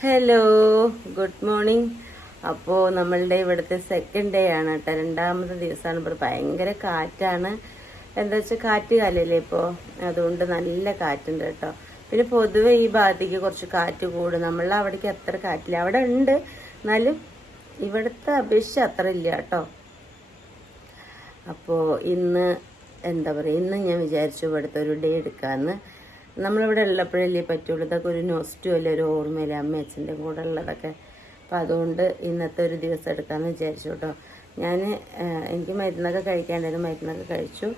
Hello, good morning. അപ്പോൾ നമ്മളുടെ ഇവിടുത്തെ സെക്കൻഡ് ഡേ ആണ് കേട്ടോ, രണ്ടാമത്തെ ദിവസമാണ്. ഇപ്പോൾ ഭയങ്കര കാറ്റാണ്. എന്താ വെച്ചാൽ കാറ്റ് കാലല്ലേ ഇപ്പോൾ, അതുകൊണ്ട് നല്ല കാറ്റുണ്ട് കേട്ടോ. പിന്നെ പൊതുവെ ഈ ഭാഗത്തേക്ക് കുറച്ച് കാറ്റ് കൂടും. നമ്മളെ അവിടേക്ക് അത്ര കാറ്റില്ല, അവിടെ ഉണ്ട്, എന്നാലും ഇവിടുത്തെ അപേക്ഷിച്ച് അത്ര ഇല്ല കേട്ടോ. അപ്പോൾ ഇന്ന് എന്താ പറയുക, ഇന്ന് ഞാൻ വിചാരിച്ചു ഇവിടുത്തെ ഒരു ഡേ എടുക്കാമെന്ന്. നമ്മളിവിടെ ഉള്ളപ്പോഴല്ലേ പറ്റുള്ളൂ, ഇതൊക്കെ ഒരു നൊസ്റ്റു അല്ലേ, ഒരു ഓർമ്മയില്ല അമ്മ അച്ഛൻ്റെ കൂടെ ഉള്ളതൊക്കെ. അപ്പോൾ അതുകൊണ്ട് ഇന്നത്തെ ഒരു ദിവസം എടുക്കാമെന്ന് വിചാരിച്ചു കേട്ടോ. എനിക്ക് മരുന്നൊക്കെ കഴിക്കാണ്ടായിരുന്നു, മരുന്നൊക്കെ കഴിച്ചു.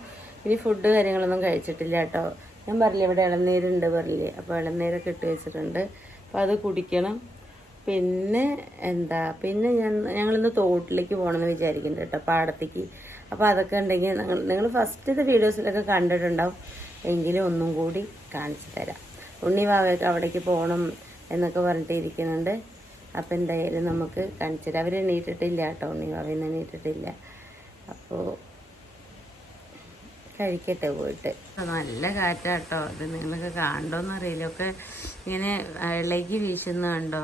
ഇനി ഫുഡ് കാര്യങ്ങളൊന്നും കഴിച്ചിട്ടില്ല കേട്ടോ. ഞാൻ പറഞ്ഞില്ലേ ഇവിടെ ഇളനീരുണ്ട് പറഞ്ഞില്ലേ, അപ്പോൾ ഇളനീരൊക്കെ ഇട്ട് വെച്ചിട്ടുണ്ട്, അപ്പോൾ അത് കുടിക്കണം. പിന്നെ ഞങ്ങളിന്ന് തോട്ടിലേക്ക് പോകണമെന്ന് വിചാരിക്കുന്നുണ്ട് കേട്ടോ, പാടത്തേക്ക്. അപ്പോൾ അതൊക്കെ ഉണ്ടെങ്കിൽ നിങ്ങൾ ഫസ്റ്റത്തെ വീഡിയോസിലൊക്കെ കണ്ടിട്ടുണ്ടാവും, എങ്കിലും ഒന്നും കൂടി കാണിച്ചു തരാം. ഉണ്ണിവാവയൊക്കെ അവിടേക്ക് പോകണം എന്നൊക്കെ പറഞ്ഞിട്ട് ഇരിക്കുന്നുണ്ട്. അപ്പം എന്തായാലും നമുക്ക് കാണിച്ചു തരാം. അവർ എണീറ്റിട്ടില്ല കേട്ടോ, ഉണ്ണിവാവയൊന്നും എണീറ്റിട്ടില്ല. അപ്പോൾ കഴിക്കട്ടെ പോയിട്ട്. നല്ല കാറ്റാട്ടോ, ഇത് നിങ്ങളൊക്കെ കാണണ്ടോന്ന് അറിയില്ല, ഒക്കെ ഇങ്ങനെ ഇളകി വീശുന്ന കണ്ടോ.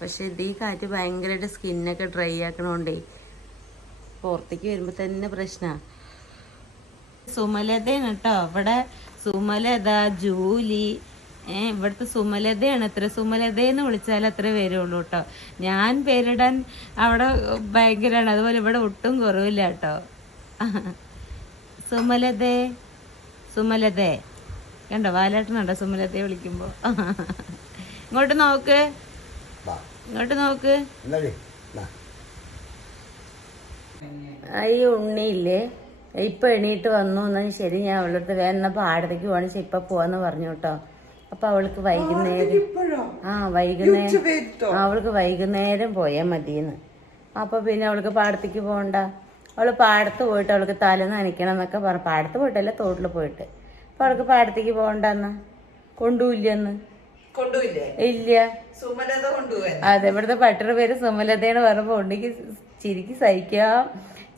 പക്ഷെ ഇത് ഈ കാറ്റ് ഭയങ്കരമായിട്ട് സ്കിന്നൊക്കെ ഡ്രൈ ആക്കണോണ്ടേ പുറത്തേക്ക് വരുമ്പോൾ തന്നെ പ്രശ്നമാണ്. സുമലതയാണ് കേട്ടോ ഇവിടെ, സുമലത, ജൂലി, ഇവിടുത്തെ സുമലതയാണ്. എത്ര സുമലതയെന്ന് വിളിച്ചാൽ അത്ര വരുള്ളൂ കേട്ടോ. ഞാൻ പേരിടാൻ അവിടെ ഭയങ്കരമാണ്, അതുപോലെ ഇവിടെ ഒട്ടും കുറവില്ല കേട്ടോ. സുമലതേ സുമലതേ കണ്ടോ, വാലാട്ടനുണ്ടോ സുമലതയെ വിളിക്കുമ്പോൾ. ഇങ്ങോട്ട് നോക്ക്, ഇങ്ങോട്ട് നോക്ക്. ഈ ഉണ്ണിയില്ലേ ഇപ്പൊ എണീറ്റ് വന്നു എന്നാൽ ശരി, ഞാൻ അവളുടെ അടുത്ത് വേറെ പാടത്തേക്ക് പോകണം, ഇപ്പൊ പോവാന്ന് പറഞ്ഞു കേട്ടോ. അപ്പൊ അവൾക്ക് അവൾക്ക് വൈകുന്നേരം പോയാൽ മതിയെന്ന്. അപ്പൊ പിന്നെ അവൾക്ക് പാടത്തേക്ക് പോകണ്ട, അവള് പാടത്ത് പോയിട്ട് അവൾക്ക് തല നനയ്ക്കണം എന്നൊക്കെ പറഞ്ഞു. പാടത്ത് പോയിട്ടല്ല, തോട്ടിൽ പോയിട്ട്. അപ്പൊ അവൾക്ക് പാടത്തേക്ക് പോകണ്ടെന്ന് കൊണ്ടുപോയില്ലെന്ന്. ഇല്ല, അതെ, ഇവിടുത്തെ പട്ടണ പേര് സുമലതയാണ് പറഞ്ഞപ്പോ ഉണ്ടെങ്കിൽ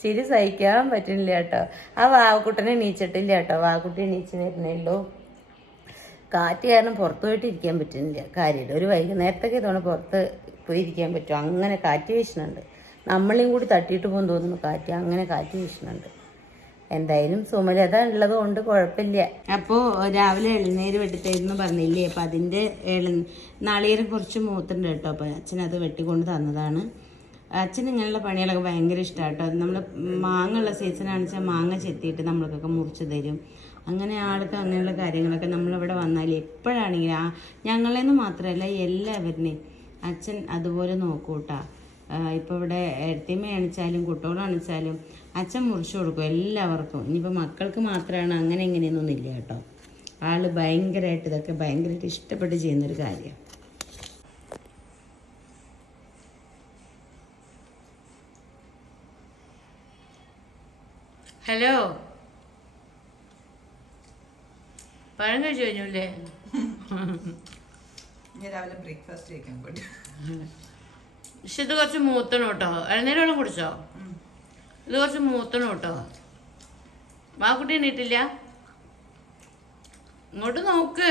ചിരി സഹിക്കാൻ പറ്റുന്നില്ല കേട്ടോ. ആ വാവക്കുട്ടനെ എണീച്ചിട്ടില്ല കേട്ടോ, വാവക്കുട്ടി എണീച്ച് വരുന്നേ ഉള്ളൂ. കാറ്റ് കാരണം പുറത്തു പോയിട്ട് ഇരിക്കാൻ പറ്റുന്നില്ല, കാര്യമില്ല. ഒരു വൈകുന്നേരത്തൊക്കെ ഇതോടെ പുറത്ത് പോയിരിക്കാൻ പറ്റും, അങ്ങനെ കാറ്റ് വീശുന്നുണ്ട്. നമ്മളെയും കൂടി തട്ടിയിട്ട് പോകും തോന്നുന്നു കാറ്റ്, അങ്ങനെ കാറ്റ് വീശുന്നുണ്ട്. എന്തായാലും സുമലത ഉള്ളത് കൊണ്ട് കുഴപ്പമില്ല. അപ്പോൾ രാവിലെ ഇളനീര് വെട്ടിത്തരുന്നു പറഞ്ഞില്ലേ, അപ്പം അതിൻ്റെ നാളികേരം കുറച്ച് മൂത്തുണ്ട് കേട്ടോ. അപ്പം അച്ഛനത് വെട്ടിക്കൊണ്ട് തന്നതാണ്. അച്ഛൻ ഇങ്ങനെയുള്ള പണികളൊക്കെ ഭയങ്കര ഇഷ്ടമാണ് കേട്ടോ. നമ്മൾ മാങ്ങ ഉള്ള സീസണാണെന്ന് വെച്ചാൽ മാങ്ങ ചെത്തിയിട്ട് നമ്മൾക്കൊക്കെ മുറിച്ച് തരും. അങ്ങനെ ആൾക്ക് അങ്ങനെയുള്ള കാര്യങ്ങളൊക്കെ നമ്മളിവിടെ വന്നാൽ എപ്പോഴാണെങ്കിലും ഞങ്ങളെന്ന് മാത്രമല്ല എല്ലാവരുടെയും അച്ഛൻ അതുപോലെ നോക്കൂട്ടാ. ഇപ്പോൾ ഇവിടെ എഴുത്തിമ്മയാണിച്ചാലും കുട്ടികളാണിച്ചാലും അച്ഛൻ മുറിച്ചു കൊടുക്കും എല്ലാവർക്കും. ഇനിയിപ്പോൾ മക്കൾക്ക് മാത്രമാണ് അങ്ങനെ ഇങ്ങനെയൊന്നും ഇല്ല കേട്ടോ. ആൾ ഭയങ്കരമായിട്ട് ഇതൊക്കെ ഭയങ്കരമായിട്ട് ഇഷ്ടപ്പെട്ട് ചെയ്യുന്നൊരു കാര്യമാണ്. ഹലോ, പഴം കഴിച്ചു കഴിഞ്ഞല്ലേ? രാവിലെ ബ്രേക്ക്ഫാസ്റ്റ് കഴിക്കാൻ പോയി. പക്ഷെ ഇത് കുറച്ച് മൂത്തണം കേട്ടോ. ഇളനീര് വെള്ളം കുടിച്ചോ? ഇത് കുറച്ച് മൂത്തണം കേട്ടോ. വാക്കുട്ടി എണീറ്റില്ല, ഇങ്ങോട്ട് നോക്ക്,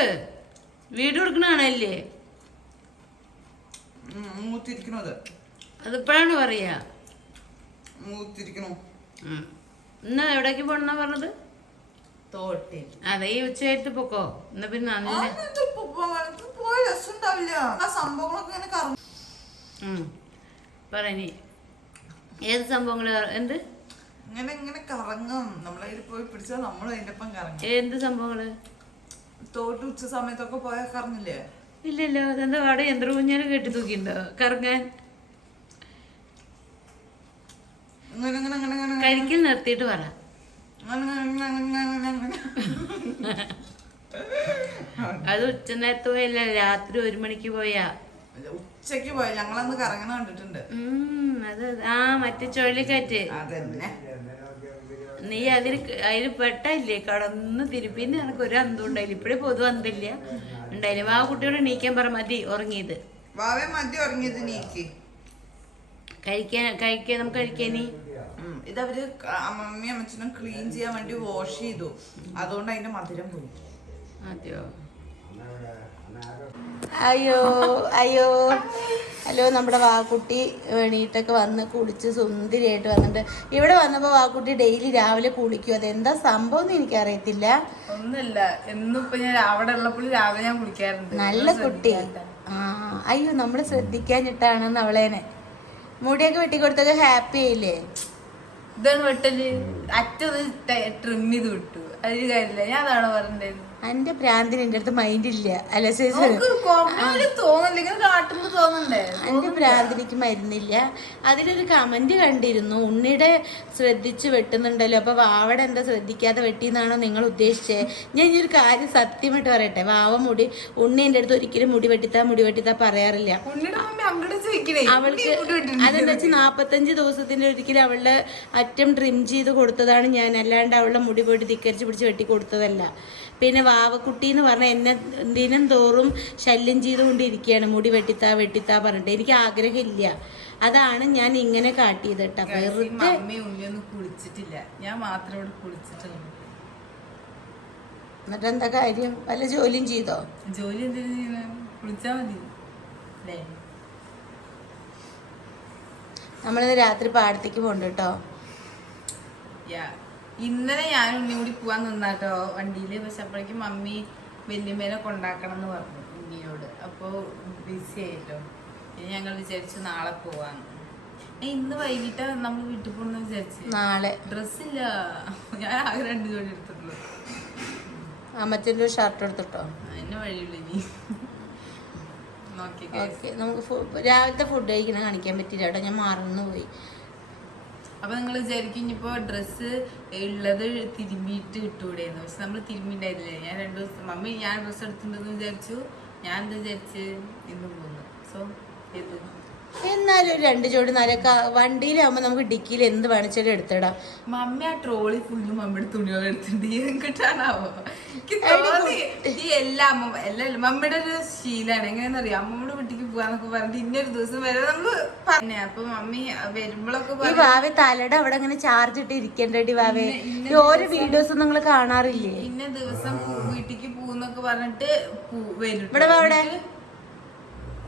വീഡിയോ എടുക്കണാണല്ലേ? അതിപ്പോഴാണ് പറയാ ഇന്ന് എവിടേക്ക് പോണെന്നാ പറഞ്ഞത്? തോട്ടിൽ. അതെ, ഈ ഉച്ചയായിട്ട് പൊക്കോ. എന്നാ പിന്നെ പറയണി ഏത് സംഭവങ്ങള്? എന്ത് ഇങ്ങനെ കറങ്ങും, നമ്മളതിൽ പോയി പിടിച്ചാൽ നമ്മൾ അതിന്റെ ഒപ്പം കറങ്ങും. എന്ത് സംഭവങ്ങള്? തോട്ട് ഉച്ച സമയത്തൊക്കെ പോയാൽ കറങ്ങില്ലേ? ഇല്ലല്ലോ, അതെന്താ അവിടെ യന്ത്രകുഞ്ഞാല് കെട്ടി തൂക്കിണ്ടോ കറങ്ങാൻ? കഴിക്കൽ നിർത്തിയിട്ട് പറ. അത് ഉച്ച നേരത്ത് പോയല്ല, രാത്രി 1 മണിക്ക് പോയാ. ഉച്ചക്ക് പോയ ഞങ്ങളന്ന് കറങ്ങണ കണ്ടിട്ടുണ്ട്. അത് മറ്റേ ചുഴലിക്കാറ്റ്. നീ അതിൽ പെട്ടല്ലേ, കടന്ന് തിരുപ്പിന്ന് എനക്ക് ഒരു അന്തം ഉണ്ടായില്ല. ഇപ്പഴേ പൊതു അന്തില്ല ഉണ്ടായില്ല. വാ കുട്ടിയോട് എണീക്കാൻ പറ, മതി ഉറങ്ങിയത്. വാവേ മതി ഉറങ്ങിയത്, നീക്ക് കഴിക്കാൻ നമുക്ക് കഴിക്കാനി. ഇതവര് അമ്മയും അമ്മച്ചനും ക്ലീൻ ചെയ്യാൻ വേണ്ടി വാഷ് ചെയ്തു, അതുകൊണ്ട് അതിന്റെ മധുരം പോയി. അതെയോ? അയ്യോ അയ്യോ ഹലോ, നമ്മുടെ വാക്കുട്ടി എണീറ്റൊക്കെ വന്ന് കുളിച്ച് സുന്ദരിയായിട്ട് വന്നിട്ട് ഇവിടെ വന്നപ്പോൾ വാക്കുട്ടി ഡെയിലി രാവിലെ കുളിക്കും. അതെന്താ സംഭവം എന്ന് എനിക്കറിയത്തില്ല. ഒന്നുമില്ല, എന്നും ഇപ്പൊ ഞാൻ അവിടെ ഉള്ളപ്പോൾ രാവിലെ ഞാൻ കുളിക്കാറുണ്ട്. നല്ല കുട്ടി. അയ്യോ, നമ്മൾ ശ്രദ്ധിക്കാഞ്ഞിട്ടാണെന്ന് അവളേനെ മുടിയൊക്കെ വെട്ടിക്കൊടുത്തൊക്കെ ഹാപ്പി ആയില്ലേ? ഇതാണ് വെട്ടല്, അറ്റൊന്ന് ട്രിം ചെയ്ത് വിട്ടു. അതിന് കാര്യമില്ല, ഞാൻ അതാണോ പറഞ്ഞത്. എന്റെ പ്രാന്തിന് എന്റെ അടുത്ത് മൈൻഡ് ഇല്ല. അല്ല തോന്നണ്ടേ, എന്റെ പ്രാന്തിനിക്ക് മരുന്നില്ല. അതിലൊരു കമന്റ് കണ്ടിരുന്നു, ഉണ്ണിയുടെ ശ്രദ്ധിച്ച് വെട്ടുന്നുണ്ടല്ലോ, അപ്പൊ വാവടെ എന്താ ശ്രദ്ധിക്കാതെ വെട്ടിന്നാണോ നിങ്ങൾ ഉദ്ദേശിച്ചത്? ഞാൻ ഈ ഒരു കാര്യം സത്യമായിട്ട് പറയട്ടെ, വാവ മുടി ഉണ്ണി എന്റെ അടുത്ത് ഒരിക്കലും മുടി വെട്ടിത്താ പറയാറില്ല. അവൾക്ക് അതെന്താ വെച്ചാൽ 45 ദിവസത്തിന്റെ ഒരിക്കലും അവളുടെ അറ്റം ട്രിം ചെയ്ത് കൊടുത്തതാണ് ഞാൻ, അല്ലാണ്ട് അവളുടെ മുടി പോയിട്ട് ധിക്കരിച്ച് പിടിച്ച് വെട്ടി കൊടുത്തതല്ല. പിന്നെ വാവക്കുട്ടി എന്ന് പറഞ്ഞാൽ എന്നെ ദിനം തോറും ശല്യം ചെയ്തുകൊണ്ടിരിക്കുകയാണ്, മുടി വെട്ടിത്താ പറഞ്ഞിട്ട്. എനിക്ക് ആഗ്രഹമില്ല, അതാണ് ഞാൻ ഇങ്ങനെ കാട്ടിയത് കേട്ടോ. വെറുതെ കുളിച്ചിട്ടില്ല, ഞാൻ മാത്രം ഇവിടെ കുളിച്ചിട്ടുള്ളൂ. എന്നിട്ട് എന്താ കാര്യം? വല്ല ജോലിയും ചെയ്തോ? ജോലി എന്തെങ്കിലും കുളിച്ചാ മതി. നമ്മളിന്ന് രാത്രി പാടത്തേക്ക് പോണ്ട് കേട്ടോ. ഇന്നലെ ഞാനും ഉണ്ണി കൂടി പോവാൻ നിന്നാട്ടോ വണ്ടിയില്. പക്ഷെ അപ്പോഴേക്കും മമ്മി വല്യമ്മേനെ കൊണ്ടാക്കണം എന്ന് പറഞ്ഞു ഉണ്ണിയോട്. അപ്പൊ ബിസി ആയിട്ടോ. ഇനി ഞങ്ങൾ വിചാരിച്ചു നാളെ പോവാന്ന്. ഇന്ന് വൈകിട്ട് നമ്മൾ വീട്ടിൽ പോണെന്ന് വിചാരിച്ചു. നാളെ ഡ്രസ്സില്ല, ഞാൻ ആകെ 2 ജോഡി എടുത്തിട്ടുള്ളൂ. അമ്മച്ചൻ്റെ ഒരു ഷർട്ട് എടുത്തിട്ടോ. അതിന് വഴിയില്ല ഇനി. ഓക്കെ, നമുക്ക് രാവിലത്തെ ഫുഡ് കഴിക്കണം കാണിക്കാൻ പറ്റില്ല കേട്ടോ, ഞാൻ മറന്നു പോയി. അപ്പൊ നിങ്ങൾ വിചാരിക്കും ഇനിയിപ്പോ ഡ്രസ്സ് ഉള്ളത് തിരുമ്മിയിട്ട് ഇട്ടുകൂടെയെന്ന്. പക്ഷെ നമ്മൾ തിരുമ്മിണ്ടായില്ലേ. ഞാൻ 2 ദിവസം മമ്മി ഞാൻ ഡ്രസ്സ് എടുത്തിട്ടുണ്ടെന്ന് വിചാരിച്ചു. ഞാൻ എന്താ വിചാരിച്ച് ഇന്ന് പോന്നു. സോ ഇത് എന്നാലും 2 ജോഡി വണ്ടിയിലാവുമ്പോ നമുക്ക് ഡിക്കിയിൽ എന്ത് വേണിച്ചാലും എടുത്തിടാം. മമ്മി ആ ട്രോളി ഫുള്ളും മമ്മിയുടെ തുണികൾ എടുത്തിട്ടുണ്ട്. എങ്കിട്ടാണാവോ ഈ എല്ലാ മമ്മിയുടെ ഒരു ശീലാണ്. എങ്ങനെയാന്ന് അറിയാം, അമ്മമ്മയുടെ വീട്ടിക്ക് പോവാന്നൊക്കെ പറഞ്ഞിട്ട് ഇന്നൊരു ദിവസം വരെ നമ്മള് പറഞ്ഞ. അപ്പൊ മമ്മി വരുമ്പോഴൊക്കെ വാവെ തലയുടെ അവിടെ അങ്ങനെ ചാർജ് ഇട്ട് ഇരിക്കണ്ടടി വാവേ. ഓരോ വീഡിയോസ് നിങ്ങൾ കാണാറില്ലേ? ഇന്ന ദിവസം വീട്ടിക്ക് പോകുന്നൊക്കെ പറഞ്ഞിട്ട് വരും. ഇവിടെ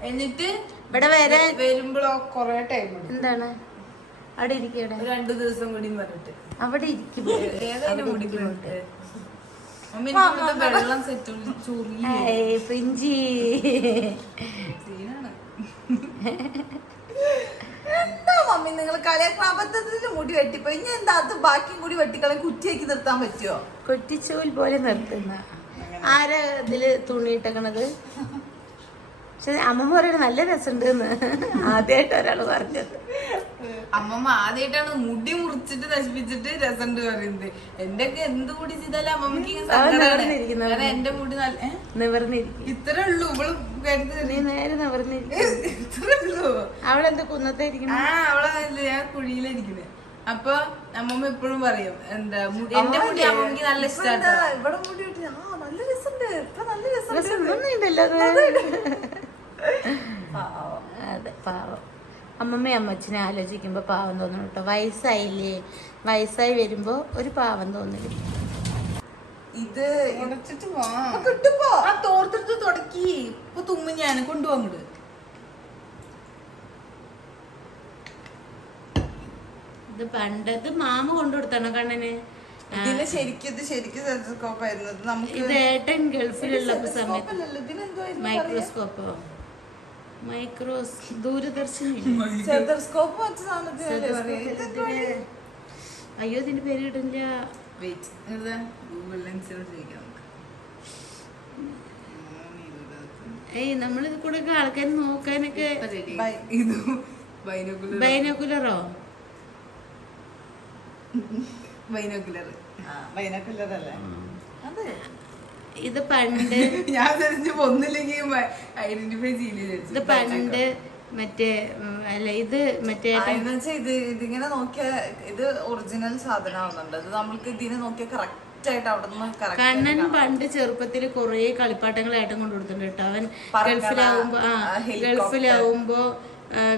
എന്നിട്ട് ഇവിടെ വരെ വരുമ്പോഴോ കൊറേ ടൈം എന്താണ് അവിടെ ഇരിക്കടെ 2 ദിവസം കൂടി പറഞ്ഞിട്ട് അവിടെ ഇരിക്കും. വെള്ളം സെറ്റ് ഫ്രിഞ്ചി എന്താ മമ്മി നിങ്ങൾ കളിയാക്കുന്ന അബദ്ധത്തിന് മുടി വെട്ടിപ്പോയി. ഇനി എന്താ അത് ബാക്കിയും കൂടി വെട്ടിക്കളെ കുറ്റിയാക്കി നിർത്താൻ പറ്റുമോ? കൊറ്റിച്ചോൽ പോലെ നിർത്തുന്ന ആരാ ഇതില് തുണി ഇട്ടേക്കണത്? പക്ഷെ അമ്മമ്മ പറയുന്നത് നല്ല രസമുണ്ട് എന്ന് ആദ്യമായിട്ട് ഒരാള് പറഞ്ഞത്. അമ്മമ്മ ആദ്യമായിട്ടാണ് മുടി മുറിച്ചിട്ട് നശിപ്പിച്ചിട്ട് രസമുണ്ട് പറയുന്നത്. എന്റെ ഒക്കെ എന്ത് മുടി ചെയ്താലും അമ്മമ്മക്ക് എന്റെ മുടി നിവർന്നിരിക്കും. ഇത്രേ ഉള്ളൂ. ഇവള് നീ നേരെ നിവർന്നിരിക്കും. ഇത്രേ ഉള്ളൂ. അവളെന്താ കുന്നത്തെ ഇരിക്കണം? അവളെ ഞാൻ കുഴിയിലിരിക്കുന്നത്. അപ്പൊ അമ്മമ്മ എപ്പോഴും പറയും എന്താ എന്റെ മുടി അമ്മമ്മക്ക് നല്ല ഇഷ്ടമാണ്. ഇവിടെ മുടി വെട്ടി നല്ല രസമുണ്ട്, ഇപ്പൊ നല്ല രസം. അതെ, പാവം. അമ്മമ്മയും അമ്മച്ചനെ ആലോചിക്കുമ്പോ പാവം തോന്നണം കേട്ടോ. വയസ്സായില്ലേ, വയസ്സായി വരുമ്പോ ഒരു പാവം തോന്നില്ല. ഇത് കിട്ടുമ്പോ ആ തോർത്തെടുത്ത് തുടക്കി ഇപ്പൊ തുമ്മി ഞാൻ കൊണ്ടുപോകുന്നത്. ഇത് പണ്ടത് മാമ കൊണ്ടുകൊടുത്തണോ കണ്ണന്? ഇതിന് ശരിക്കും സ്റ്റെതസ്കോപ്പ് ആയിരുന്നു. നമുക്ക് ഇത് ഏട്ടൻ ഗൾഫിലുള്ള സമയത്ത് മൈക്രോസ്കോപ്പോ ദൂരദർശൻ അയ്യോ ഇതിന്റെ പേര് ഇടില്ല. നമ്മളിത് കൂടെ ആൾക്കാർ നോക്കാനൊക്കെ ബൈനോക്കുലറോ ബൈനോക്കുലർ അല്ലേ അതെ. ഇത് പണ്ട് ഞാൻ ഒന്നില്ലെങ്കിൽ ഐഡന്റിഫൈ ചെയ്യില്ല. ഇത് പണ്ട് മറ്റേ അല്ല ഇത് മറ്റേ ഇതിങ്ങനെ നോക്കിയ ഇത് ഒറിജിനൽ സാധനമാവുന്നുണ്ട്. ഇത് നമ്മൾക്ക് ഇതിനെ നോക്കിയ കറക്റ്റ് ആയിട്ട് അവിടെ നിന്ന് കണ്ണൻ പണ്ട് ചെറുപ്പത്തിൽ കുറേ കളിപ്പാട്ടങ്ങൾ ഏട്ടൻ കൊണ്ടുകൊടുത്തിട്ടുണ്ട് കേട്ടോ. അവൻ ഗൾഫിലാവുമ്പോ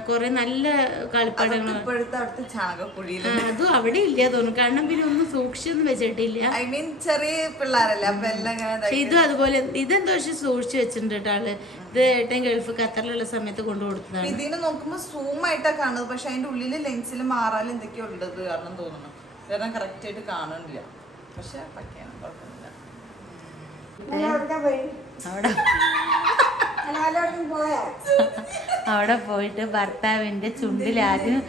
കുറെ നല്ല കളിപ്പാടങ്ങൾ ഇപ്പോഴത്തെ അവിടുത്തെ ചാണകപ്പൊടിയിൽ അതും അവിടെ ഇല്ല തോന്നുന്നു. കാരണം പിന്നെ ഒന്നും സൂക്ഷിച്ചൊന്നും വെച്ചിട്ടില്ല. ഐ മീൻ ചെറിയ പിള്ളേരല്ലേ അപ്പൊ എല്ലാം പക്ഷെ ഇതും അതുപോലെ ഇതെന്തോ പക്ഷെ സൂക്ഷിച്ചു വെച്ചിട്ടുണ്ട് കേട്ടോ ആള്. ഇത് ഏട്ടൻ ഗൾഫ് ഖത്തറിലുള്ള സമയത്ത് കൊണ്ടു കൊടുത്തതാണ്. ഇതിന് നോക്കുമ്പോ സൂം ആയിട്ടാ കാണുന്നത്, പക്ഷെ അതിന്റെ ഉള്ളില് ലെൻസിൽ മാറാൽ എന്തൊക്കെയോ ഉള്ളത് കാരണം തോന്നുന്നു. കാരണം കറക്റ്റ് ആയിട്ട് കാണുന്നില്ല. പക്ഷെ പറ്റിയാണ് കുഴപ്പമില്ല. അവിടെ പോയിട്ട് ഭർത്താവിന്റെ ചുണ്ടിൽ ആദ്യം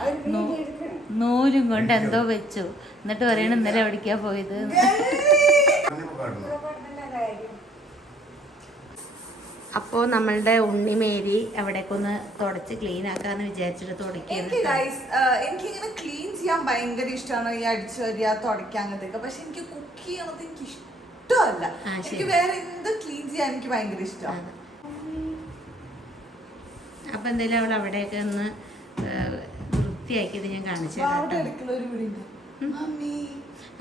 നൂലും കൊണ്ട് എന്തോ വെച്ചു. എന്നിട്ട് പറയണ ഇന്നലെ എവിടേക്കാ പോയത്. അപ്പോ നമ്മളുടെ ഉണ്ണിമേരി അവിടേക്ക് ഒന്ന് തുടച്ച് ക്ലീൻ ആക്കാന്ന് വിചാരിച്ചിട്ട് എനിക്കിങ്ങനെ ക്ലീൻ ചെയ്യാൻ ഭയങ്കര ഇഷ്ടമാണ്, ഈ അടിച്ചുവരിക തുടയ്ക്കുക അങ്ങനത്തെ. പക്ഷെ എനിക്ക് കുക്ക് ചെയ്യണത് എനിക്ക് ഇഷ്ടമല്ല. എനിക്ക് വേറെ എന്ത് ക്ലീൻ ചെയ്യാൻ എനിക്ക് ഭയങ്കര ഇഷ്ടമാണ്. അപ്പൊ എന്തായാലും അവൾ അവിടെയൊക്കെ ഒന്ന് വൃത്തിയാക്കിയത് ഞാൻ കാണിച്ചു തരാം.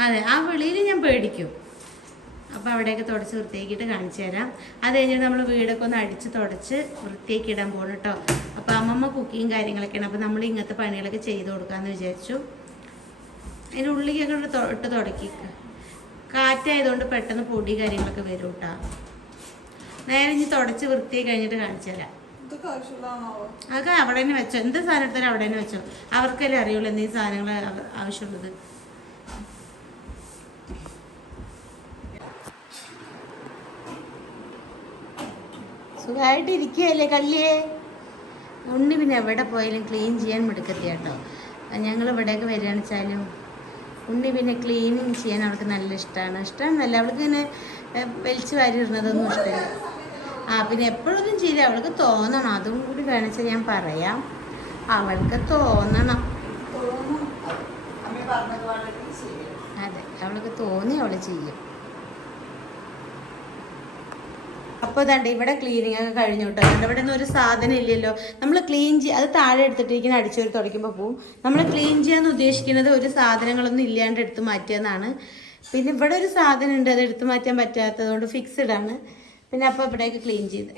അതെ, ആ വെളിയിൽ ഞാൻ പേടിക്കും. അപ്പോൾ അവിടെയൊക്കെ തുടച്ച് വൃത്തിയാക്കിയിട്ട് കാണിച്ചു തരാം. അത് കഴിഞ്ഞിട്ട് നമ്മൾ വീടൊക്കെ ഒന്ന് അടിച്ച് തുടച്ച് വൃത്തിയാക്കി ഇടാൻ പോകണം കേട്ടോ. അപ്പോൾ അമ്മമ്മ കുക്കിങ് കാര്യങ്ങളൊക്കെയാണ്. അപ്പോൾ നമ്മൾ ഇങ്ങനത്തെ പണികളൊക്കെ ചെയ്ത് കൊടുക്കാമെന്ന് വിചാരിച്ചു. അതിൻ്റെ ഉള്ളിലേക്കൊക്കെ ഇട്ട് തുടക്കിക്കുക. കാറ്റായതുകൊണ്ട് പെട്ടെന്ന് പൊടി കാര്യങ്ങളൊക്കെ വരും കേട്ടോ. നേരെ ഇനി തുടച്ച് വൃത്തിയാക്കി കഴിഞ്ഞിട്ട് കാണിച്ചു തരാം. അതൊക്കെ അവിടെ തന്നെ വെച്ചോ, എന്ത് സാധനം എടുത്താലും അവിടെ തന്നെ വെച്ചോ. അവർക്കല്ലേ അറിയുള്ളൂ എന്തെങ്കിലും സാധനങ്ങൾ ആവശ്യമുള്ളത്. സുഖമായിട്ട് ഇരിക്കുകയല്ലേ കല്ലിയെ. ഉണ്ണി പിന്നെ എവിടെ പോയാലും ക്ലീൻ ചെയ്യാൻ മിടുക്കത്തി കേട്ടോ. ഞങ്ങൾ ഇവിടെയൊക്കെ വരികയാണെന്ന് വെച്ചാലും ഉണ്ണി പിന്നെ ക്ലീനിങ് ചെയ്യാൻ അവൾക്ക് നല്ല ഇഷ്ടമാണ്. ഇഷ്ടമെന്നല്ല, അവൾക്ക് ഇങ്ങനെ വലിച്ചു വാരി ഇടുന്നതൊന്നും ഇഷ്ടമില്ല. പിന്നെ എപ്പോഴൊന്നും ചെയ്യില്ല, അവൾക്ക് തോന്നണം. അതും കൂടി വേണമെച്ചാൽ ഞാൻ പറയാം, അവൾക്ക് തോന്നണം. അതെ, അവൾക്ക് തോന്നി അവൾ ചെയ്യും. അപ്പോൾ ഇതാണ്ട് ഇവിടെ ക്ലീനിങ് ഒക്കെ കഴിഞ്ഞു കേട്ടോ. ഇവിടെ ഒന്നും ഒരു സാധനം ഇല്ലല്ലോ. നമ്മൾ ക്ലീൻ അത് താഴെ എടുത്തിട്ടിരിക്കുന്ന അടിച്ചൊരു തുടയ്ക്കുമ്പോൾ പോവും. നമ്മൾ ക്ലീൻ ചെയ്യാൻ ഉദ്ദേശിക്കുന്നത് ഒരു സാധനങ്ങളൊന്നും ഇല്ലാണ്ട് എടുത്ത് മാറ്റിയെന്നാണ്. പിന്നെ ഇവിടെ ഒരു സാധനം ഉണ്ട്, അത് എടുത്തു മാറ്റാൻ പറ്റാത്തത് കൊണ്ട് ഫിക്സ്ഡ് ആണ്. പിന്നെ അപ്പോൾ ഇവിടെയൊക്കെ ക്ലീൻ ചെയ്ത്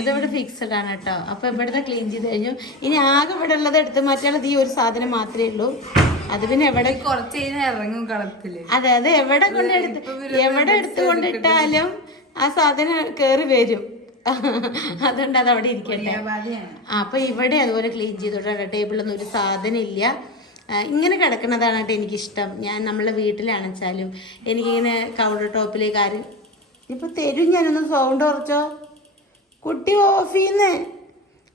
ഇതിവിടെ ഫിക്സ്ഡ് ആണ് കേട്ടോ. അപ്പോൾ ഇവിടുത്തെ ക്ലീൻ ചെയ്ത് കഴിഞ്ഞു. ഇനി ആകെ ഇവിടെ ഉള്ളത് എടുത്ത് മാറ്റാനുള്ളത് ഈ ഒരു സാധനം മാത്രമേ ഉള്ളൂ. അത് പിന്നെ എവിടെ കുറച്ച് ഇറങ്ങും കളത്തില്. അതെ, അത് എവിടെ എടുത്തുകൊണ്ടിട്ടാലും ആ സാധനം കേറി വരും. അതുകൊണ്ട് അത് അവിടെ ഇരിക്കട്ടെ. അപ്പൊ ഇവിടെ അതുപോലെ ക്ലീൻ ചെയ്തോട്ടെ. ടേബിളൊന്നും ഒരു സാധനം ഇല്ല, ഇങ്ങനെ കിടക്കുന്നതാണ് കേട്ടോ എനിക്കിഷ്ടം. ഞാൻ നമ്മളെ വീട്ടിലാണെച്ചാലും എനിക്കിങ്ങനെ കൗണ്ടർ ടോപ്പിലേക്ക് ആരും ഇപ്പൊ തരും. ഞാനൊന്ന് സൗണ്ട് കുറച്ചോ കുട്ടി ഓഫീന്ന്.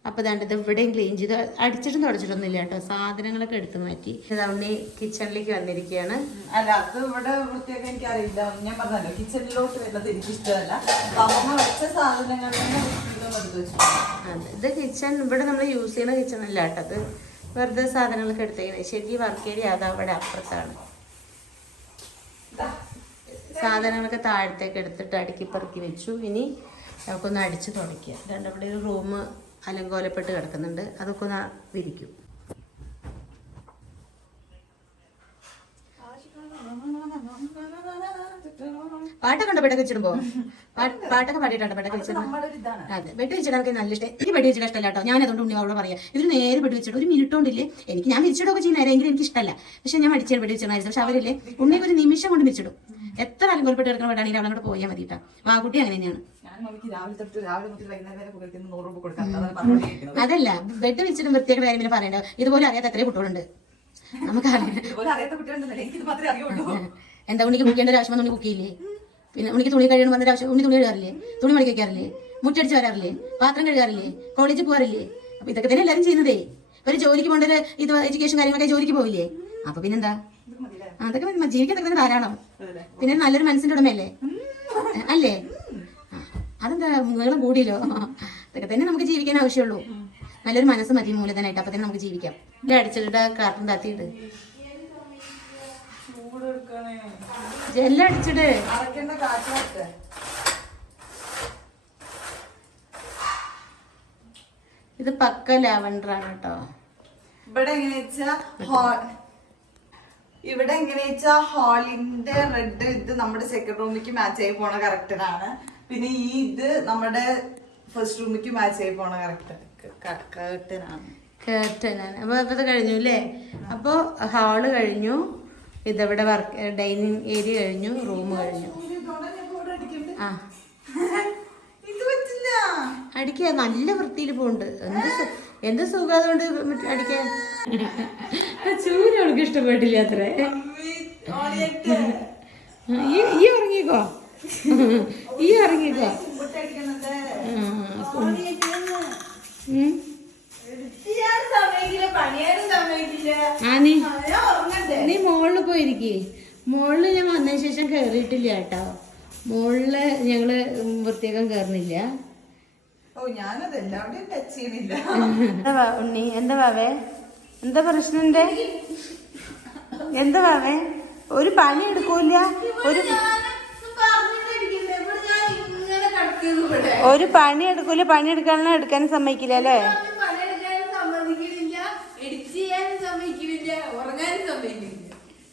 അപ്പോൾ ദാണ്ടത് ഇവിടെയും ക്ലീൻ ചെയ്ത് അടിച്ചിട്ടും തുടച്ചിട്ടൊന്നും ഇല്ല കേട്ടോ. സാധനങ്ങളൊക്കെ എടുത്തു മാറ്റി ഉണ്ണി കിച്ചണിലേക്ക് വന്നിരിക്കുകയാണ്. അല്ല, അത് ഇവിടെ വൃത്തിയൊക്കെ എനിക്ക് അറിയില്ല. ഞാൻ പറഞ്ഞല്ലോ, കിച്ചണിലോട്ട് വരുന്നത് എനിക്ക് ഇഷ്ടമല്ല. അമ്മ വെച്ച സാധനങ്ങളൊക്കെ എടുത്ത് വെച്ചു. അതെ, ഇത് കിച്ചൺ ഇവിടെ നമ്മൾ യൂസ് ചെയ്യുന്ന കിച്ചണല്ല കേട്ടോ. അത് വെറുതെ സാധനങ്ങളൊക്കെ എടുത്തേക്കുന്നത്. ശരിക്കും വർക്ക് ഏരിയ അത് അവിടെ അപ്പുറത്താണ്. സാധനങ്ങളൊക്കെ താഴത്തേക്ക് എടുത്തിട്ട് അടുക്കി പെറുക്കി വെച്ചു. ഇനി നമുക്കൊന്ന് അടിച്ച് തുടയ്ക്കുക. അവിടെ ഒരു റൂം അലങ്കോലപ്പെട്ട് കിടക്കുന്നുണ്ട്, അതൊക്കെ ഒന്ന് വിരിക്കും. പാട്ടൊക്കെ ഉണ്ടോ ബെഡൊക്കെ വെച്ചിടുമ്പോ? പാട്ടൊക്കെ പാടിയിട്ടുണ്ട് ബെഡൊക്കെ വെച്ചിട്ട്. അതെ, ബെഡ് വെച്ചിട്ട് എനിക്ക് നല്ല ഇഷ്ടം. എനിക്ക് ബെഡ് വെച്ചിട്ട് ഇഷ്ടമല്ല കേട്ടോ. ഞാൻ അതുകൊണ്ട് ഉണ്ണി അവിടെ പറയാം, ഇവര് നേരെ ബെഡ് വെച്ചിട്ട് ഒരു മിനിറ്റ് കൊണ്ടില്ലേ. എനിക്ക് ഞാൻ വിരിച്ചിടൊക്കെ ചെയ്യുന്ന നേരെങ്കിലും എനിക്ക് ഇഷ്ടമല്ല. പക്ഷെ ഞാൻ മടിച്ചാൽ ബെഡ് വെച്ചിട്ടുണ്ടായിരുന്നു. പക്ഷെ അവരില്ലേ ഉണ്ണിക്ക് ഒരു നിമിഷം കൊണ്ട് വിരിച്ചിടും. എത്ര അലങ്കോലപ്പെട്ട് കിടക്കുന്ന ബെഡാണെങ്കിൽ അവളെ അങ്ങോട്ട് പോയാൽ മതിട്ടാ. വാക്കുട്ടി അങ്ങനെ തന്നെയാണ്. അതല്ല, ബെഡ് വെച്ചിട്ടും വൃത്തിയാക്കുന്ന കാര്യം പറയണ്ട. ഇതുപോലെ അറിയാത്ത എത്രയോ കുട്ടികളുണ്ട് നമുക്കറിയാം. എന്താ ഉണ്ണിക്ക് കുക്ക് ചെയ്യേണ്ട ഒരു ആവശ്യം? ഉണ്ണി കുക്ക് ചെയ്യില്ലേ? പിന്നെ ഉണ്ണിക്ക് തുണി കഴിയണം പറഞ്ഞ ആവശ്യം? ഉണ്ണി തുണി കഴുകാറില്ലേ? തുണി മണിക്ക് വെക്കാറില്ലേ? മുറ്റടിച്ച് വരാറില്ലേ? പാത്രം കഴുകാറില്ലേ? കോളേജിൽ പോകാറില്ലേ? അപ്പൊ ഇതൊക്കെ തന്നെ എല്ലാവരും ചെയ്യുന്നതേ. ഒരു ജോലിക്ക് പോകേണ്ട ഒരു ഇത് എഡ്യൂക്കേഷൻ കാര്യങ്ങളൊക്കെ ജോലിക്ക് പോവില്ലേ? അപ്പൊ പിന്നെന്താ, അതൊക്കെ ജീവിക്കാൻ തന്നെ ധാരാളം. പിന്നെ നല്ലൊരു മനസ്സിന്റെ ഉടമയല്ലേ അല്ലേ? അതെന്താ നീളം കൂടിയല്ലോ. ഇതൊക്കെ തന്നെ നമുക്ക് ജീവിക്കാൻ ആവശ്യമുള്ളൂ. നല്ലൊരു മനസ്സ് മതി മൂലധനമായിട്ട്. അപ്പൊ തന്നെ നമുക്ക് ജീവിക്കാം. അടിച്ചിട്ട് കാർട്ടൂൺ താത്തിയിട്ട് എല്ലാം അടിച്ചിട്ട് ഇത് പക്ക ലാവണ്ടർ ആണ് കേട്ടോ. ഇവിടെ എങ്ങനെയാ ഹാളിന്റെ റെഡ് ഇത് നമ്മുടെ സെക്കൻഡ് റൂമിലേക്ക് മാച്ച് ആയി പോണ കറക്റ്ററാണ്. പിന്നെ ഈ ഇത് നമ്മുടെ ഫസ്റ്റ് റൂമിക്ക് മാച്ച് ആയി പോണ കറക്റ്റാണ്. കേട്ടനാണ്. അപ്പോൾ അത് കഴിഞ്ഞു അല്ലേ? അപ്പോൾ ഹാള് കഴിഞ്ഞു, ഇതവിടെ വർക്ക് ഡൈനിങ് ഏരിയ കഴിഞ്ഞു, റൂം കഴിഞ്ഞു. ആ അടിക്കുക, നല്ല വൃത്തിയിൽ പോകുന്നുണ്ട്. എന്ത് സുഖം അതുകൊണ്ട് അടിക്കാൻ. ചൂര് അവൾക്ക് ഇഷ്ടപ്പെട്ടില്ല അത്രേ. ഈ ഇറങ്ങിക്കോ, ഈ ഇറങ്ങിക്കോ. നീ മോളില് പോയിരിക്കേ. മോളില് ഞാൻ വന്നതിന് ശേഷം കേറിയിട്ടില്ല കേട്ടോ. മോളില് ഞങ്ങള് പ്രത്യേകം കേറുന്നില്ല. ഉണ്ണി എന്താ വാവേ, എന്താ പ്രശ്നം? എന്താ വാവേ? ഒരു പണി എടുക്കൂല, ഒരു പണി എടുക്കൂല. പണി എടുക്കാനും സമ്മതിക്കില്ല അല്ലേ?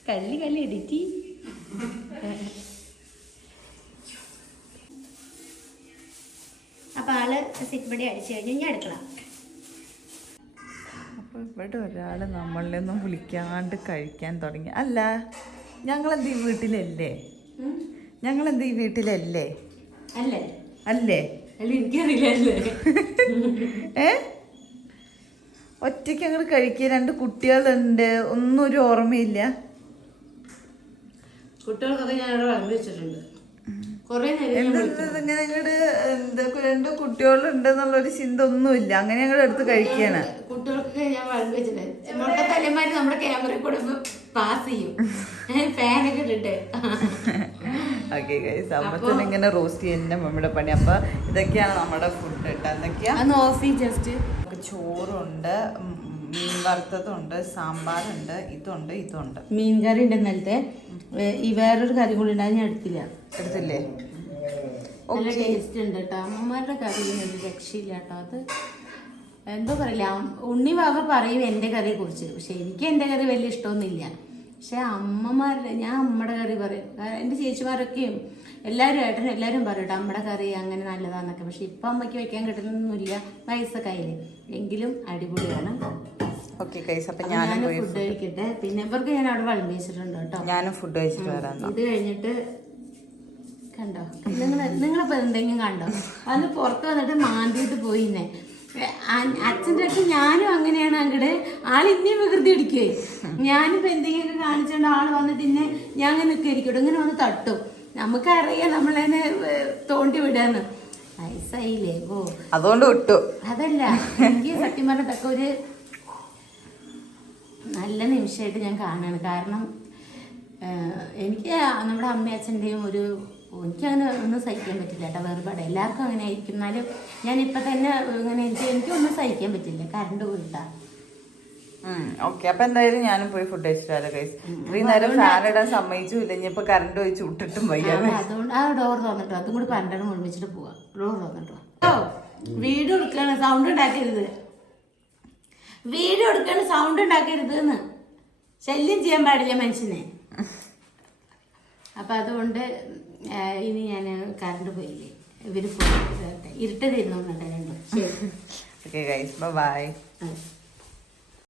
കല്ലി എഡിറ്റ്. അപ്പൊ ആള് സിറ്റ്പടി അടിച്ചു കഴിഞ്ഞു. ഞാൻ എടുക്കണം. അപ്പൊ ഇവിടെ ഒരാള് നമ്മളൊന്നും വിളിക്കാണ്ട് കഴിക്കാൻ തുടങ്ങി. അല്ല, ഞങ്ങളെന്ത് ഈ വീട്ടിലല്ലേ? ഞങ്ങളെന്ത് ഈ വീട്ടിലല്ലേ? അല്ലേ അല്ലേ? എനിക്കറിയില്ലല്ലേ. ഒറ്റയ്ക്ക് അങ്ങോട്ട് കഴിക്കുക. 2 കുട്ടികളുണ്ട്, ഒന്നും ഒരു ഓർമ്മയില്ല. കുട്ടികൾക്കൊക്കെ ഞാൻ അവിടെ വിളമ്പി വെച്ചിട്ടുണ്ട്. ഇങ്ങനെ അങ്ങോട്ട് എന്തൊക്കെ 2 കുട്ടികളുണ്ട് എന്നുള്ളൊരു ചിന്ത ഒന്നുമില്ല. അങ്ങനെ ഞങ്ങളുടെ അടുത്ത് കഴിക്കാണ്. കുട്ടികൾക്കൊക്കെ ഞാൻ വിളമ്പി വെച്ചിട്ടുണ്ട്. തലമാരി നമ്മുടെ ക്യാമറ കൂടെ പാസ് ചെയ്യും, ഫാനൊക്കെ ഇട്ടിട്ട്. ഓക്കെ ഗൈസ്, അമ്മച്ചൻ ഇങ്ങനെ റോസ്റ്റ് ചെയ്യുന്ന നമ്മുടെ പണി. അപ്പൊ ഇതൊക്കെയാണ് നമ്മുടെ ഫുഡ് കേട്ടോ. എന്തൊക്കെയാ? ജസ്റ്റ് ചോറുണ്ട്, മീൻ വറുത്തതുണ്ട്, സാമ്പാറുണ്ട്, ഇതുണ്ട്. മീൻ കറി ഉണ്ട് ഇന്നലത്തെ. ഈ വേറൊരു കറി കൂടി ഉണ്ട്, അത് ഞാൻ എടുത്തില്ലേ? നല്ല ടേസ്റ്റ് ഉണ്ട് കേട്ടോ. അമ്മമാരുടെ കറി ഒരു രക്ഷയില്ല കേട്ടോ. അത് എന്തോ പറയില്ല, ഉണ്ണി വാവ പറയും എൻ്റെ കറിയെ കുറിച്ച്. പക്ഷെ എനിക്ക് എൻ്റെ കറി വലിയ ഇഷ്ടമൊന്നുമില്ല. പക്ഷെ അമ്മമാരുടെ, ഞാൻ അമ്മയുടെ കറി പറയും. എൻ്റെ ചേച്ചിമാരൊക്കെയും എല്ലാവരും പറയും കേട്ടോ അമ്മയുടെ കറി അങ്ങനെ നല്ലതാന്നൊക്കെ. പക്ഷെ ഇപ്പം അമ്മയ്ക്ക് വെക്കാൻ കിട്ടുന്നൊന്നുമില്ല, വയസ്സൊക്കെ ആയില്ലേ. എങ്കിലും അടിപൊളിയാണ്. ഞാൻ ഫുഡ് കഴിക്കട്ടെ. പിന്നെ ഇവർക്ക് ഞാൻ അവിടെ വിളമ്പി വെച്ചിട്ടുണ്ട് കേട്ടോ. ഞാനും ഫുഡ് കഴിച്ചിട്ട് വരാം. ഇത് കഴിഞ്ഞിട്ട് കണ്ടോ, നിങ്ങളിപ്പോൾ എന്തെങ്കിലും കണ്ടോ? അന്ന് പുറത്ത് വന്നിട്ട് മാന്തിയിട്ട് പോയിന്നെ. അച്ഛൻ്റെ അടുത്ത് ഞാനും അങ്ങനെയാണ്. അങ്ങോട്ട് ആൾ ഇനിയും വികൃതി അടിക്കുവേ. ഞാനിപ്പോൾ എന്തെങ്കിലുമൊക്കെ കാണിച്ചുകൊണ്ട് ആൾ വന്നിട്ട് ഇന്നെ ഞാൻ അങ്ങനെ നിൽക്കായിരിക്കും, ഇങ്ങനെ വന്ന് തട്ടും. നമുക്കറിയാം നമ്മളതിനെ തോണ്ടി വിടാന്ന്. വയസ്സായില്ലേ ഓ, അതുകൊണ്ട് വിട്ടു. അതല്ല, എനിക്ക് സത്യം പറഞ്ഞതൊക്കെ ഒരു നല്ല നിമിഷമായിട്ട് ഞാൻ കാണുകയാണ്. കാരണം എനിക്ക് നമ്മുടെ അമ്മയും അച്ഛൻ്റെയും എനിക്കങ്ങനെ ഒന്നും സഹിക്കാൻ പറ്റില്ല കേട്ടോ. വേറുപാട് എല്ലാവർക്കും അങ്ങനെ ആയിരിക്കും. എന്നാലും ഞാനിപ്പോൾ തന്നെ ഇങ്ങനെ എനിക്കൊന്നും സഹിക്കാൻ പറ്റില്ല. കറണ്ട് പോയിട്ടാ. ഓക്കെ, അപ്പൊ എന്തായാലും ഞാനും പോയി ഫുഡ് കഴിച്ചിട്ട് വരാം ഗൈസ്. ഇത്രയും നേരം ഫാൻ ഇടാൻ സമ്മതിച്ചില്ല, ഇനിയിപ്പോ കറണ്ട് പോയി ചുട്ടിട്ടും വയ്യ. അതുകൊണ്ട് ആ ഡോർ തുറന്നിട്ടോ, അതും കൂടി 12 മുൻപിച്ചിട്ട് പോവാം. ഡോർ തുറന്നിട്ടോ. വീഡിയോ എടുക്കാണ്, സൗണ്ട് ഉണ്ടാക്കരുത്. വീഡിയോ എടുക്കാണ്, സൗണ്ട് ഉണ്ടാക്കരുത് എന്ന്. ശല്യം ചെയ്യാൻ പാടില്ല മനുഷ്യനെ. അപ്പൊ അതുകൊണ്ട് ഇനി ഞാൻ കറണ്ട് പോയില്ലേ, ഇവര് പോയി ഇരുട്ട തരുന്നുണ്ട് രണ്ടും. ശരി, ഓക്കെ ഗൈസ്, ബൈ.